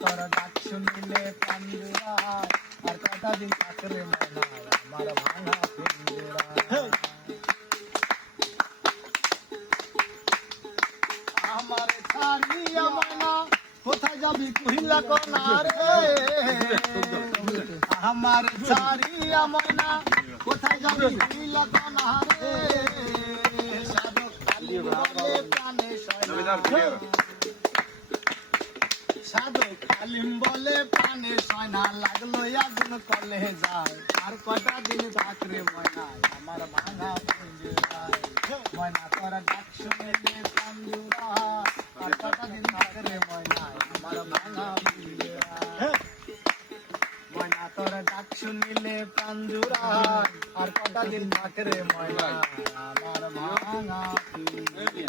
তোর ডাক শুনিলে প্রাণ জুড়ায় আর কটা দিন থাকরে ময়না আমার ভাঙা পিঞ্জরায় আমার ছাড়িয়া ময়না কোথায় যাবি কহিলা কোনা রে আমার ছাড়িয়া ময়না কোথায় যাবি কহিলা কোনা রে সাধক কালী বলে প্রাণে সাধক কালিম বলে প্রাণে সয়না লাগলো আগুন কলে যায় আর কটা দিন থাকরে ময়না আমার ভাঙা পিঞ্জরায় ময়না তোর ডাক শুনিলে প্রাণ জুড়ায় আর কটা দিন থাকরে ময়না আমার ভাঙা পিঞ্জরায় ময়না তোর ডাক শুনিলে প্রাণ জুড়ায় আর কটা দিন থাকরে ময়না আমার ভাঙা পিঞ্জরায়।